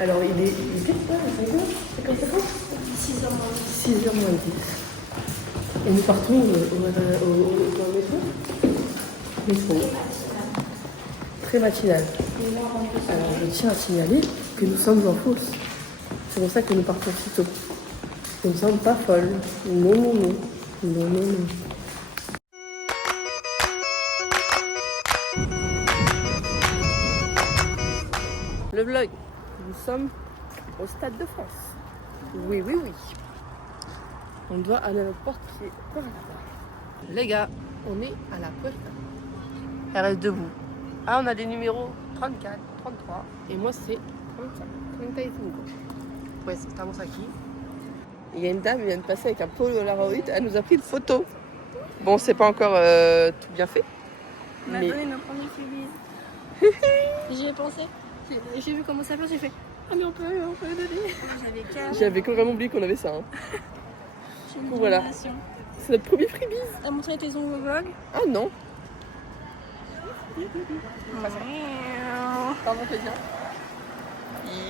Alors, il est peut-être pas, 50-50 6h moins 10. Et nous partons dans le métro. Très matinal. Alors, je tiens à signaler que nous sommes en fausse. C'est pour ça que nous partons si tôt. Nous ne sommes pas folles. Non, non, non. Non, non, non. Le vlog. Nous sommes au Stade de France. Oui, oui, oui. On doit aller à notre porte qui est par là-bas. Les gars, on est à la puerta. Elle reste debout. Ah, on a des numéros 34, 33. Et moi, c'est 35. 35. Ouais, c'est estamos aquí. Il y a une dame qui vient de passer avec un polo Polaroid. Elle nous a pris une photo. Bon, c'est pas encore tout bien fait. On m'a donné nos premiers freebies. J'y ai pensé. J'ai vu comment ça fait, j'ai fait ah mais on peut donner. J'avais vraiment oublié qu'on avait ça. Hein. Du coup, voilà. C'est notre premier freebies. T'as montré tes ongles au vlog? Ah non. Pardon, plaisir.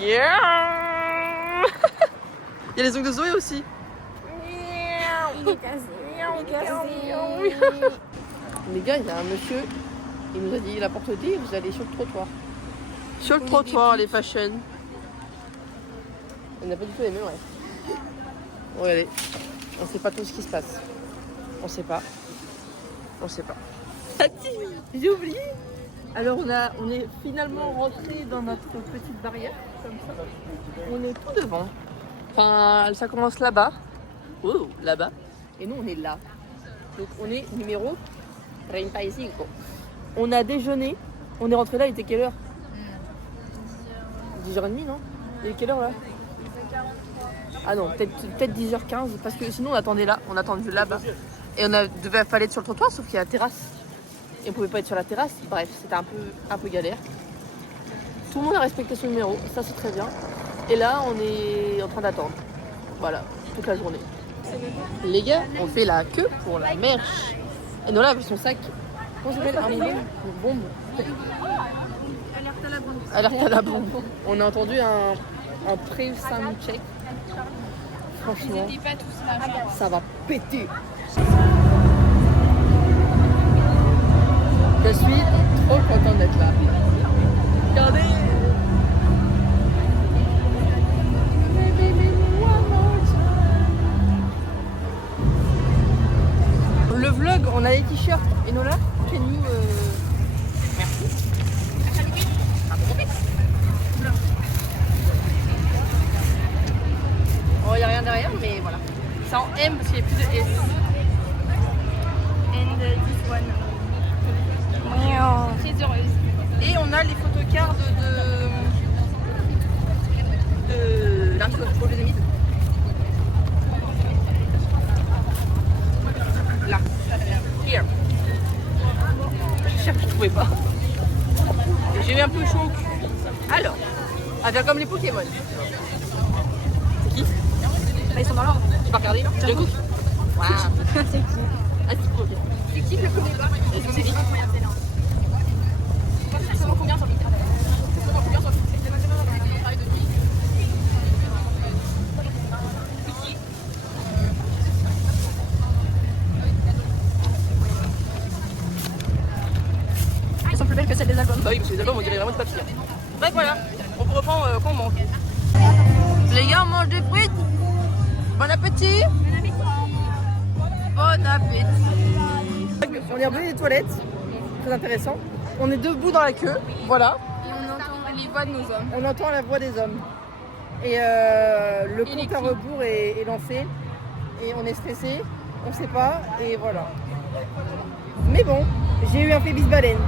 Yeah. Il y a les ongles de Zoé aussi. Il est cassé. Les gars, il y a un monsieur, il nous a dit la porte D, vous allez sur le trottoir. Sur le trottoir, les fashion. On n'a pas du tout les mêmes rêves. Regardez, on sait pas tout ce qui se passe. On sait pas. On sait pas. J'ai oublié. Alors on est finalement rentré dans notre petite barrière, comme ça. On est tout devant. Enfin, ça commence là-bas. Oh, là-bas. Et nous, on est là. Donc on est numéro 35. On a déjeuné. On est rentré là, il était quelle heure? 10h30, non? Il est quelle heure là? Ah non, peut-être 10h15, parce que sinon on attendait là, on attendait là-bas. Et fallait être sur le trottoir, sauf qu'il y a la terrasse. Et on pouvait pas être sur la terrasse, bref, c'était un peu galère. Tout le monde a respecté son numéro, ça c'est très bien. Et là, on est en train d'attendre. Voilà, toute la journée. Les gars, on fait la queue pour la merch. Et Nola avec son sac. Comment ça s'appelle? Une bombe. Alerte à la bombe. Alerte à la bombe. On a entendu un pré-sound check. Franchement, Ils étaient pas tous là, genre. ça va péter. Je suis trop contente d'être là. Regardez. Le vlog, on a les t-shirts. Et Nola, fais-nous... Merci. Oh, il n'y a rien derrière, mais voilà. C'est en M parce qu'il n'y a plus de S. And this one. Très heureuse. Et on a les photocards de l'article pour les amis. Là. Here. Je cherche, je trouvais pas. J'ai eu un peu chaud au cul. Alors, à faire comme les Pokémon. C'est qui? Là, ils sont dans l'ordre. Tu vas regarder? Jungkook. Waouh. C'est qui? Ah, c'est cool, ok. C'est qui? Je le connais pas. C'est qui? Ça vaut combien sur le Elles sont plus belles que celles des albums. Bah oui, parce que les albums, on dirait vraiment de papier. Bref, voilà. On vous reprend quand on manque. Les gars, on mange des frites. Bon appétit. Bon appétit. On est revenu des toilettes. Très intéressant. On est debout dans la queue. Voilà. Et on entend les voix de nos hommes. On entend la voix des hommes. Et le compte à rebours est lancé. Et on est stressé. On sait pas. Et voilà. Mais bon, j'ai eu un phébis baleine.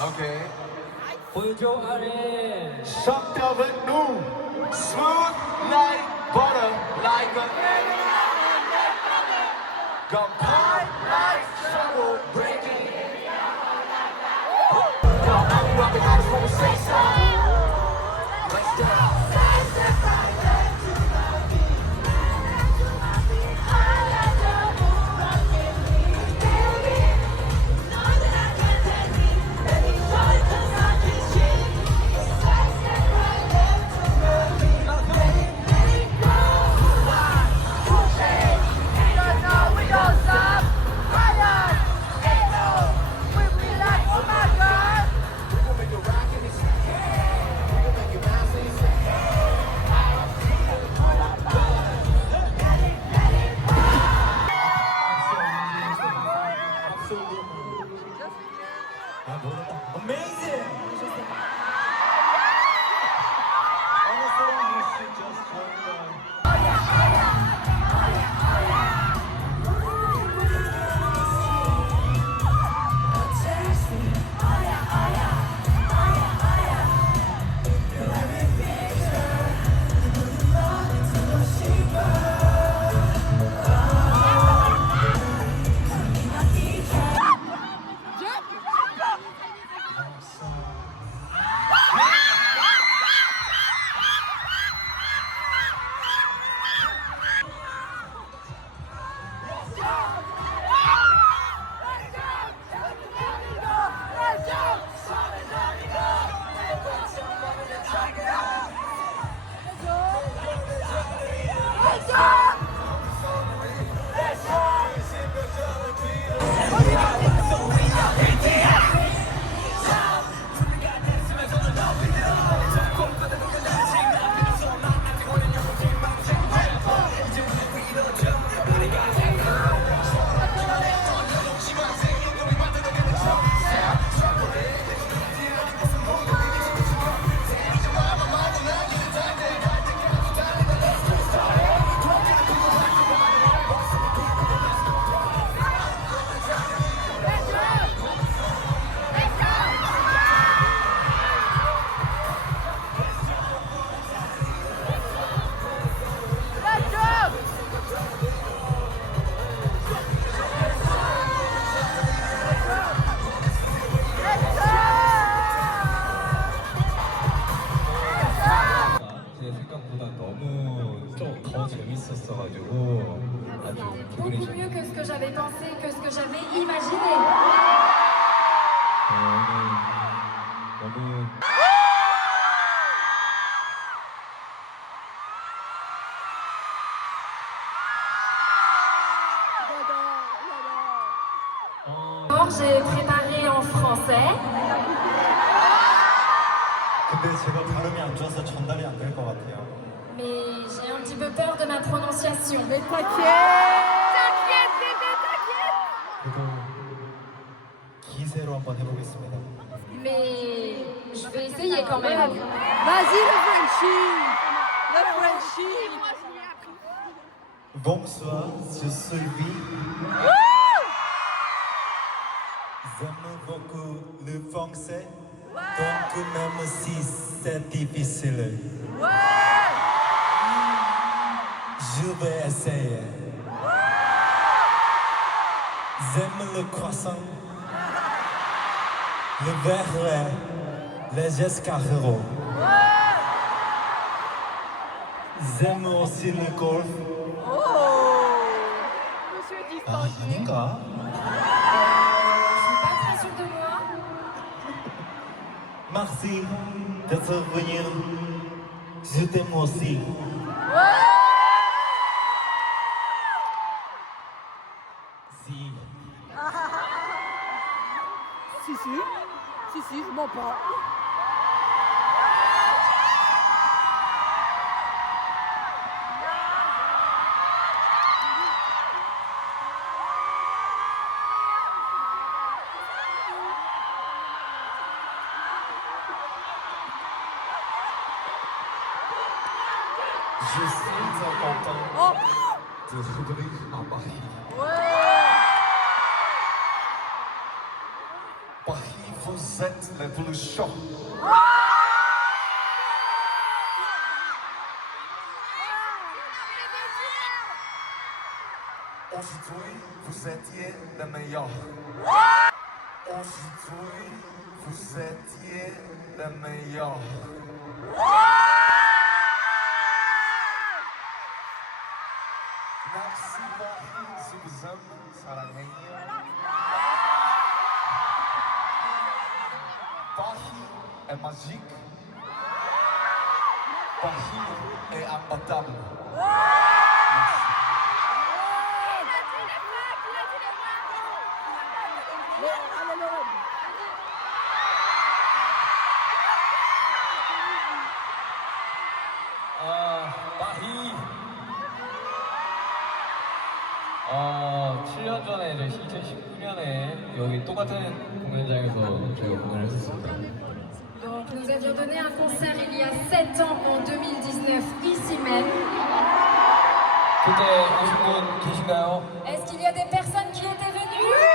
Okay. 보여줘 아래. Shock of it new. Smooth like butter. Like a gunpowder like trouble breaking. I'm rocking, I just wanna say something. Let's go. We don't stop. 더 재밌었어가지고 아주 기분이 Beaucoup mieux que ce que j'avais pensé, que ce que j'avais imaginé. 너무 J'ai préparé en français. 근데 제가 발음이 안 좋아서 전달이 안 될 것 같아요. Mais j'ai un petit peu peur de ma prononciation. Mais t'inquiète, bébé, t'inquiète. 그래도 기세로 한번 해보겠습니다. Mais je vais essayer quand même. Vas-y, le Frenchie. Le Frenchie. Bonsoir, je suis Sylvie. J'aime beaucoup le français, donc même si c'est difficile, je vais essayer. J'aime le croissant, le verre, les escargots. J'aime aussi le golf. 아, 아닌가? Je suis pas très sûre de moi. Merci d'être venu. Je t'aime aussi. Si. Si, je mens pas. Je suis très content de revenir à Paris. Paris, vous êtes les plus chauds. Aujourd'hui, vous étiez les meilleurs. Aujourd'hui, vous étiez les meilleurs. Merci Paris, je vous aime, 사랑해요. Paris est magique. Paris est imbattable. Merci. 파리 7년 전에 이제 2019년에 여기 똑같은 공연장에서 저희가 공연을 했었습니다. Donc nous avions donné un concert il y a 7 ans, en 2019, ici même. 그때 오신 분 계신가요? Est-ce qu'il y a des personnes qui étaient venues?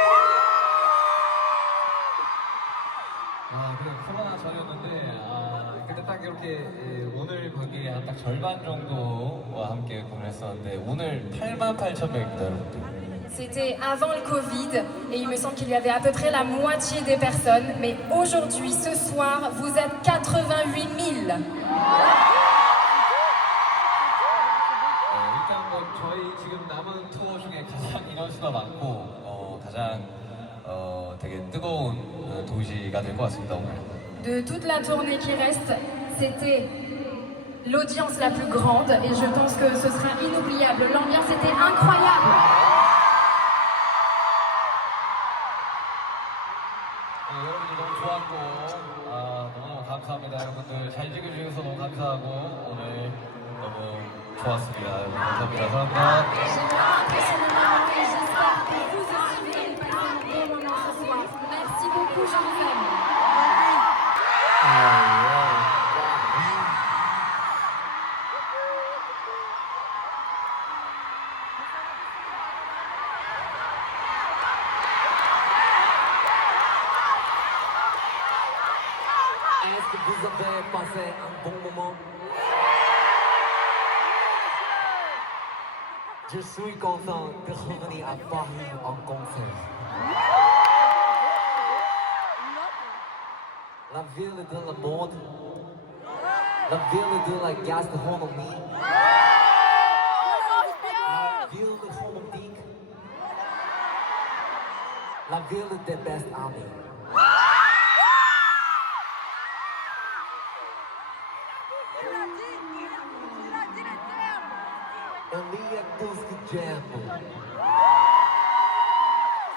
그냥 코로나 전이었는데 그때 딱 이렇게 오늘 거기에 한 딱 절반 정도와 함께 공연했었는데 오늘 88,000명입니다, 여러분들. C'était avant le Covid et il me semble qu'il y avait à peu près la moitié des personnes. Mais aujourd'hui, ce soir, vous êtes 88 000. 일단 뭐 저희 지금 남은 투어 중에 가장 인원수가 많고 가장 되게 뜨거운 도시가 될 것 같습니다, 오늘. De toute la tournée qui reste, c'était l'audience la plus grande et je pense que ce sera inoubliable. L'ambiance était incroyable. 여러분들 너무 좋았고 너무 감사합니다. 여러분들 잘 찍어주셔서 너무 감사하고 오늘 너무 좋았습니다. 여러분 감사합니다. 사랑합니다. J'ai vraiment apprécié le moment et j'espère que vous aussi vous allez passer un bon moment ce soir. Merci beaucoup, je vous aime. Est-ce que vous avez passé un bon moment? Je suis content de revenir à Paris en concert. La ville de la mode, la ville de la gastronomie, La ville des best amis. Elia Tuskegemo.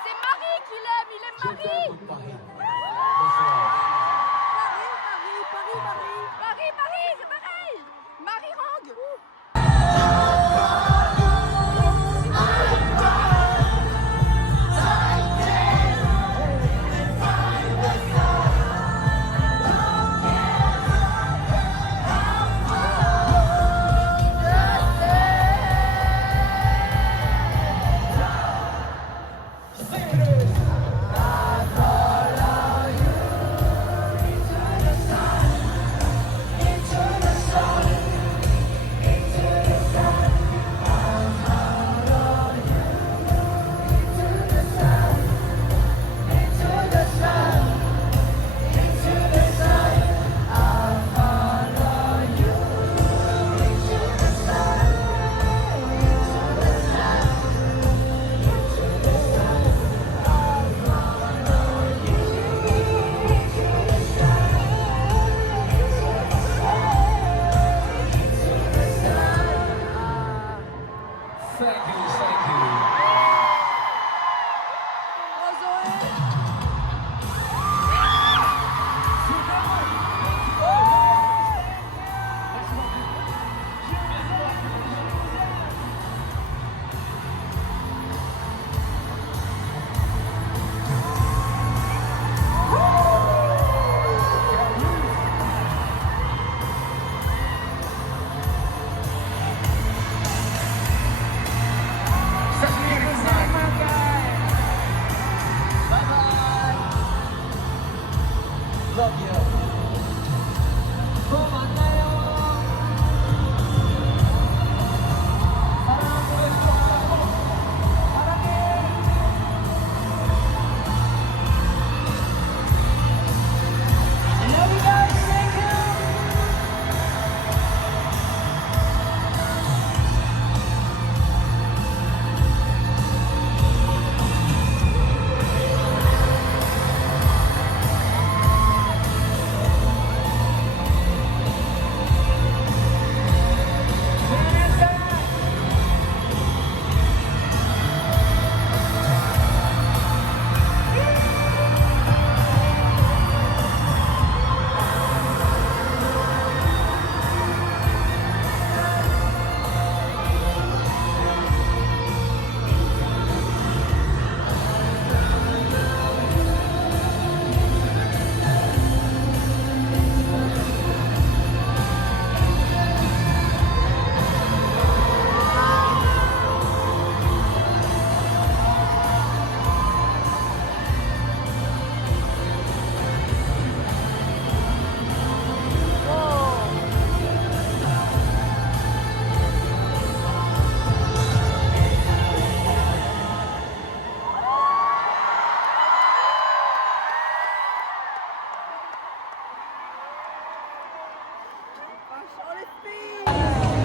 C'est Marie qui l'aime, il aime Marie. Paris. Marie, c'est pareil. Marie Rang.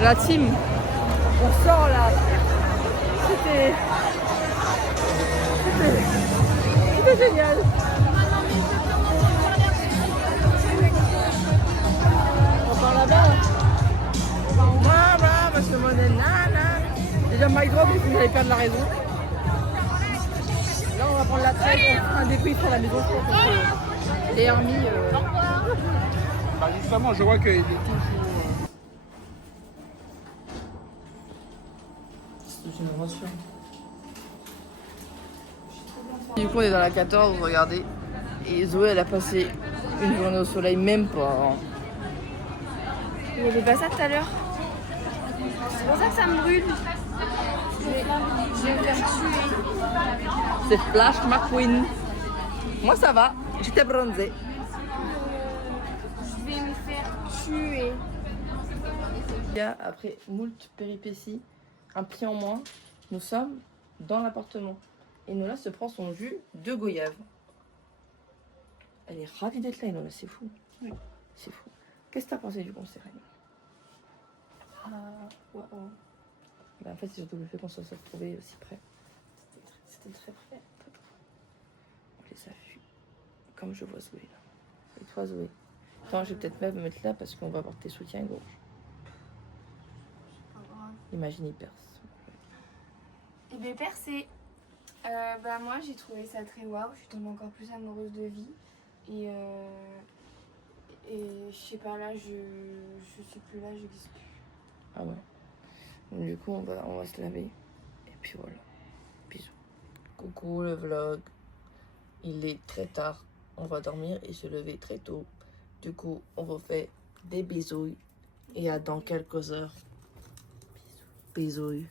La team, on sort là. C'était génial. On part là-bas. Parce que moi, déjà Mike Drop, vous allez perdre la raison. Là, on va prendre la traite, on fera un débrief sur la maison, je pense, parce que les Hermies. Bah justement, je vois qu'il est toujours. C'est une aventure. Du coup, on est dans la 14, regardez. Et Zoé, elle a passé une journée au soleil, même pas. Hein. Il n'y avait pas ça tout à l'heure. C'est pour ça que ça me brûle. Je vais me faire tuer. C'est Flash McQueen. Moi, ça va. J'étais bronzée. Je vais me faire tuer. Après moult péripéties, un pied en moins, nous sommes dans l'appartement. Et Nola se prend son jus de goyave. Elle est ravie d'être là, Nola, c'est fou. Oui. C'est fou. Qu'est-ce que t'as pensé du concert, Wow. En fait, c'est surtout le fait qu'on se soit retrouvés aussi près. C'était très près. les a vus. Comme je vois Zoé là. Et toi Zoé? Attends, je vais peut-être même me mettre là parce qu'on va porter soutien-gorge. Imagine, il perce. Et bien percé. Moi j'ai trouvé ça très waouh. Je suis tombée encore plus amoureuse de Vie. Et je sais pas, là, je suis plus là, j'existe plus. Ah ouais. Donc, du coup, on va se laver. Et puis voilà. Bisous. Coucou le vlog. Il est très tard. On va dormir et se lever très tôt. Du coup, on vous fait des bisous. Et à dans quelques heures. Bisous. Bisous.